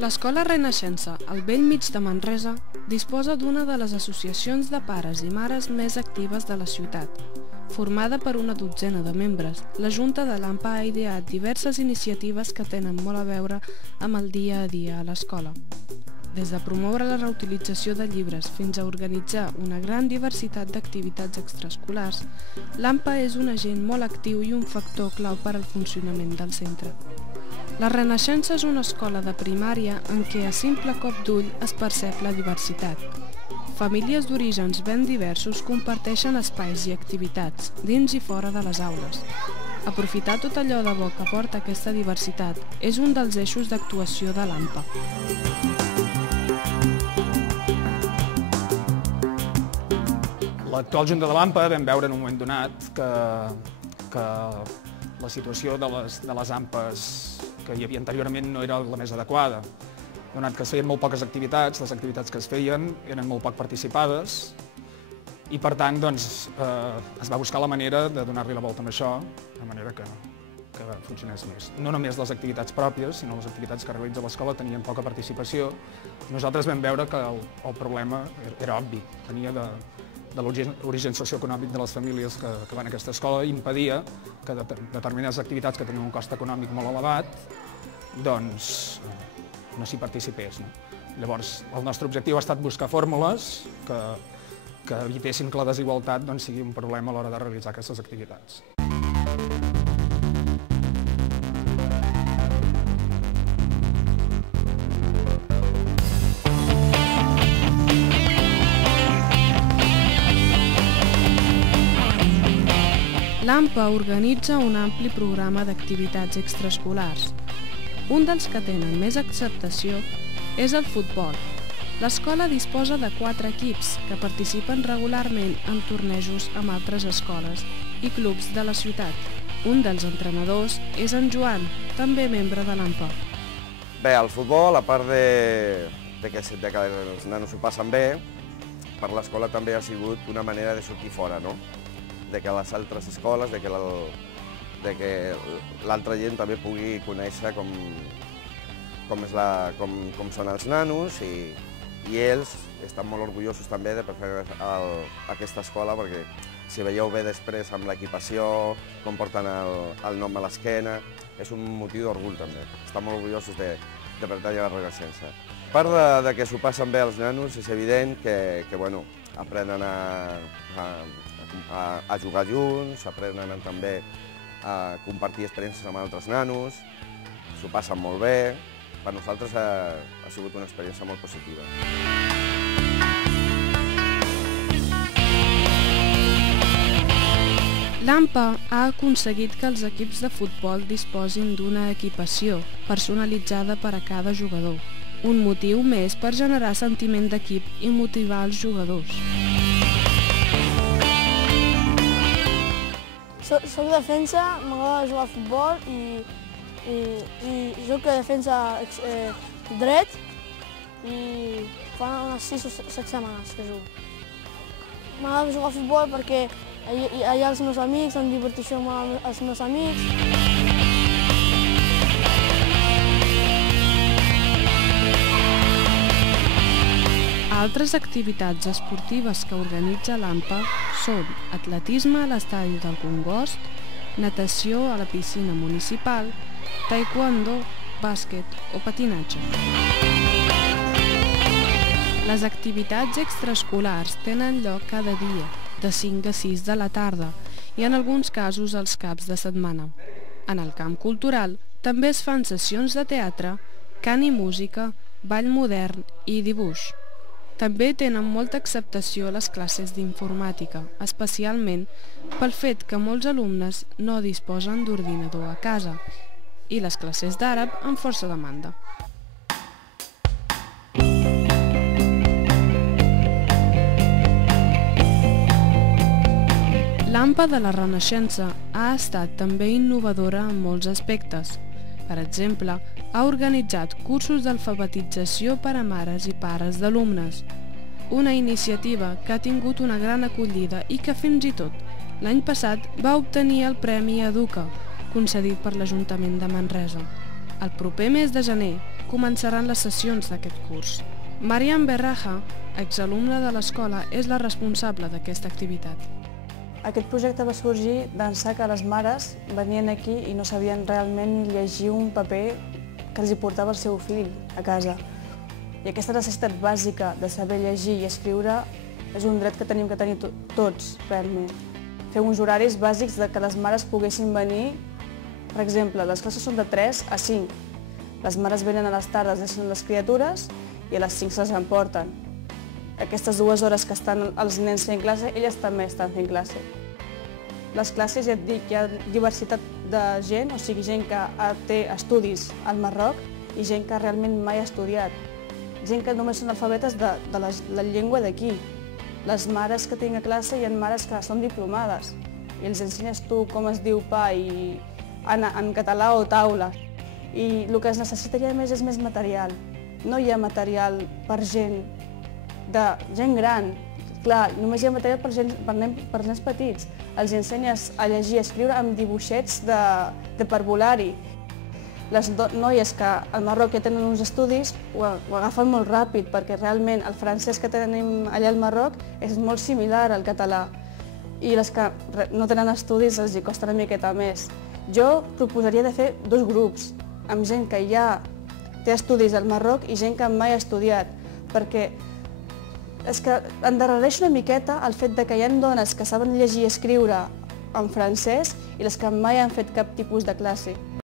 L'Escola Renaixença, al bell mig de Manresa, disposa d'una de les associacions de pares i mares més actives de la ciutat. Formada per una dotzena de membres, la Junta de l'AMPA ha ideat diverses iniciatives que tenen molt a veure amb el dia a dia a l'escola. Des de promoure la reutilització de llibres fins a organitzar una gran diversitat d'activitats extraescolars, l'AMPA és un agent molt actiu i un factor clau per al funcionament del centre. La Renaixença és una escola de primària en què a simple cop d'ull es percep la diversitat. Famílies d'orígens ben diversos comparteixen espais i activitats, dins i fora de les aules. Aprofitar tot allò de bo que porta aquesta diversitat és un dels eixos d'actuació de l'AMPA. L'actual Junta de l'AMPA vam veure en un moment donat que la situació de les AMPAs que hi havia anteriorment no era la més adequada, donat que es feien molt poques activitats, les activitats que es feien eren molt poc participades i per tant es va buscar la manera de donar-li la volta amb això, de manera que funcionés més. No només les activitats pròpies, sinó les activitats que realitza l'escola tenien poca participació. Nosaltres vam veure que el problema era obvi, venia de l'origen socioeconòmic de les famílies que van a aquesta escola i impedia que determinades activitats que tenien un cost econòmic molt elevat doncs no s'hi participés. Llavors, el nostre objectiu ha estat buscar fórmules que evitessin que la desigualtat sigui un problema a l'hora de realitzar aquestes activitats. L'AMPA organitza un ampli programa d'activitats extraescolars. Un dels que tenen més acceptació és el futbol. L'escola disposa de 4 equips que participen regularment en tornejos amb altres escoles i clubs de la ciutat. Un dels entrenadors és en Joan, també membre de l'AMPA. Bé, el futbol, a part que els nanos ho passen bé, per l'escola també ha sigut una manera de sortir fora, no? De que les altres escoles, de que l'altra gent també pugui conèixer com són els nanos i ells estan molt orgullosos també de fer aquesta escola perquè si veieu bé després amb l'equipació, com porten el nom a l'esquena, és un motiu d'orgull també. Estan molt orgullosos de pertànyer a la Renaixença. A part de que s'ho passen bé els nanos, és evident que aprenen a jugar junts, aprenen també a compartir experiències amb altres nanos, s'ho passen molt bé. Per nosaltres ha sigut una experiència molt positiva. L'AMPA ha aconseguit que els equips de futbol disposin d'una equipació personalitzada per a cada jugador, un motiu més per generar sentiment d'equip i motivar els jugadors. Soc defensa, m'agrada jugar a futbol i soc defensa dret i fa unes 6 o 7 setmanes que jugo. M'agrada jugar a futbol perquè allà els meus amics, em diverteixo amb els meus amics. Altres activitats esportives que organitza l'AMPA són atletisme a l'estadi del Congost, natació a la piscina municipal, taekwondo, bàsquet o patinatge. Les activitats extraescolars tenen lloc cada dia, de 5 a 6 de la tarda i en alguns casos els caps de setmana. En el camp cultural també es fan sessions de teatre, cant i música, ball modern i dibuix. També tenen molta acceptació les classes d'informàtica, especialment pel fet que molts alumnes no disposen d'ordinador a casa, i les classes d'àrab amb força demanda. L'AMPA de la Renaixença ha estat també innovadora en molts aspectes. Per exemple, ha organitzat cursos d'alfabetització per a mares i pares d'alumnes, una iniciativa que ha tingut una gran acollida i que fins i tot l'any passat va obtenir el Premi Educa, concedit per l'Ajuntament de Manresa. El proper mes de gener començaran les sessions d'aquest curs. Mariam Berraja, exalumna de l'escola, és la responsable d'aquesta activitat. Aquest projecte va sorgir d'ençà que les mares venien aquí i no sabien realment ni llegir un paper que els hi portava el seu fill a casa. I aquesta necessitat bàsica de saber llegir i escriure és un dret que tenim que tenir tots, realment. Fer uns horaris bàsics de que les mares poguessin venir. Per exemple, les classes són de 3 a 5. Les mares venen a les tardes, deixen les criatures i a les 5 se les emporten. Aquestes 2 hores que estan els nens fent classe, elles també estan fent classe. Les classes, ja et dic, hi ha diversitat de gent, o sigui, gent que té estudis al Marroc i gent que realment mai ha estudiat. Gent que només són alfabetes de la llengua d'aquí. Les mares que tinc a classe, hi ha mares que són diplomades i els ensenyes tu com es diu pa en català o taula. I el que es necessitaria més és més material. No hi ha material per gent gran. Clar, només hi ha material per nens petits. Els ensenyes a llegir i a escriure amb dibuixets de parvulari. Les noies que al Marroc ja tenen uns estudis ho agafen molt ràpid perquè realment el francès que tenim allà al Marroc és molt similar al català i les que no tenen estudis els hi costa una miqueta més. Jo proposaria de fer 2 grups, amb gent que ja té estudis al Marroc i gent que mai ha estudiat, perquè és que endarrereix una miqueta el fet que hi ha dones que saben llegir i escriure en francès i les que mai han fet cap tipus de classe.